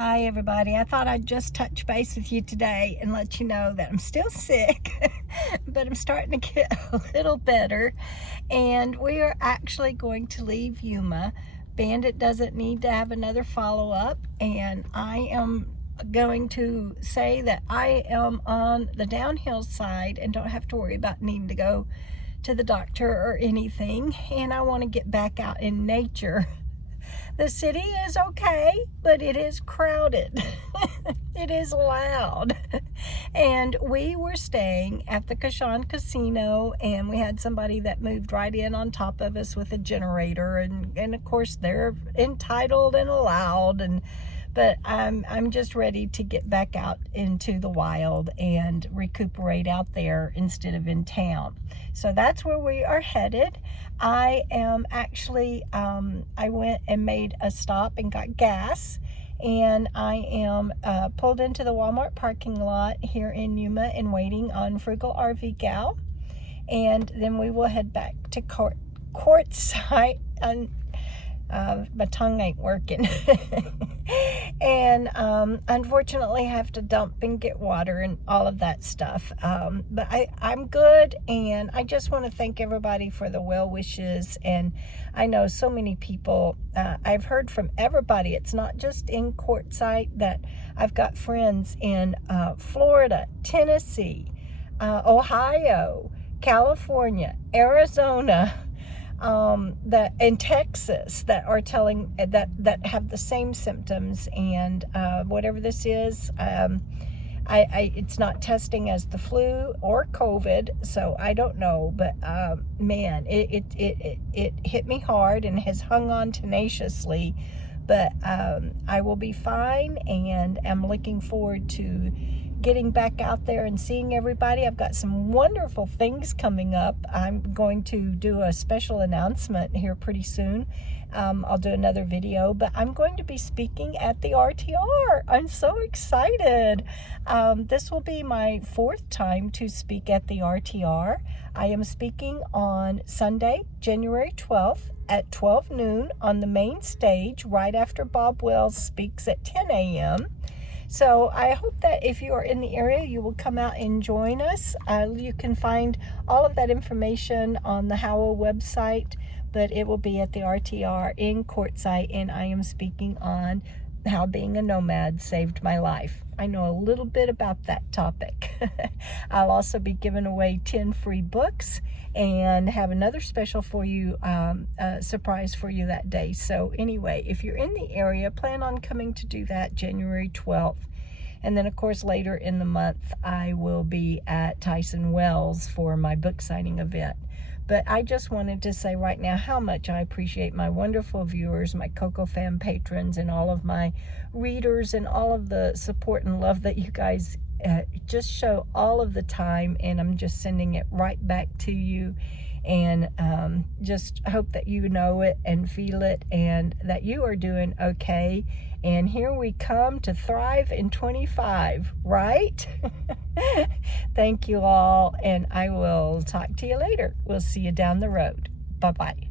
Hi everybody, I thought I'd just touch base with you today and let you know that I'm still sick, but I'm starting to get a little better, and we are actually going to leave Yuma. Bandit doesn't need to have another follow-up, and I am going to say that I am on the downhill side and don't have to worry about needing to go to the doctor or anything, and I want to get back out in nature. The city is okay, but it is crowded. It is loud. And we were staying at the Kashan Casino, and we had somebody that moved right in on top of us with a generator, and of course they're entitled and allowed, but I'm just ready to get back out into the wild and recuperate out there instead of in town. So that's where we are headed. I am actually, I went and made a stop and got gas, and I am pulled into the Walmart parking lot here in Yuma and waiting on Frugal RV Gal. And then we will head back to Quartzsite. My tongue ain't working. And unfortunately have to dump and get water and all of that stuff, but I'm good, and I just want to thank everybody for the well wishes. And I know so many people, I've heard from everybody. It's not just in Quartzsite, that I've got friends in Florida, Tennessee, Ohio, California, Arizona, that in Texas, that are telling that have the same symptoms, and whatever this is, it's not testing as the flu or COVID, so I don't know, but man, it hit me hard and has hung on tenaciously, but I will be fine, and I'm looking forward to getting back out there and seeing everybody. I've got some wonderful things coming up. I'm going to do a special announcement here pretty soon. I'll do another video, but I'm going to be speaking at the RTR. I'm so excited. This will be my 4th time to speak at the RTR. I am speaking on Sunday, January 12th at 12 noon on the main stage, right after Bob Wells speaks at 10 a.m. So I hope that if you are in the area, you will come out and join us. You can find all of that information on the Howell website, but it will be at the RTR in Quartzsite, and I am speaking on how being a nomad saved my life. I know a little bit about that topic. I'll also be giving away 10 free books and have another special for you, surprise for you that day. So anyway, if you're in the area, plan on coming to do that January 12th. And then of course later in the month, I will be at Tyson Wells for my book signing event. But I just wanted to say right now how much I appreciate my wonderful viewers, my KOKO Fam patrons, and all of my readers, and all of the support and love that you guys just show all of the time. And I'm just sending it right back to you. And just hope that you know it and feel it, and that you are doing okay. And here we come to thrive in 25, right? Thank you all, and I will talk to you later. We'll see you down the road. Bye-bye.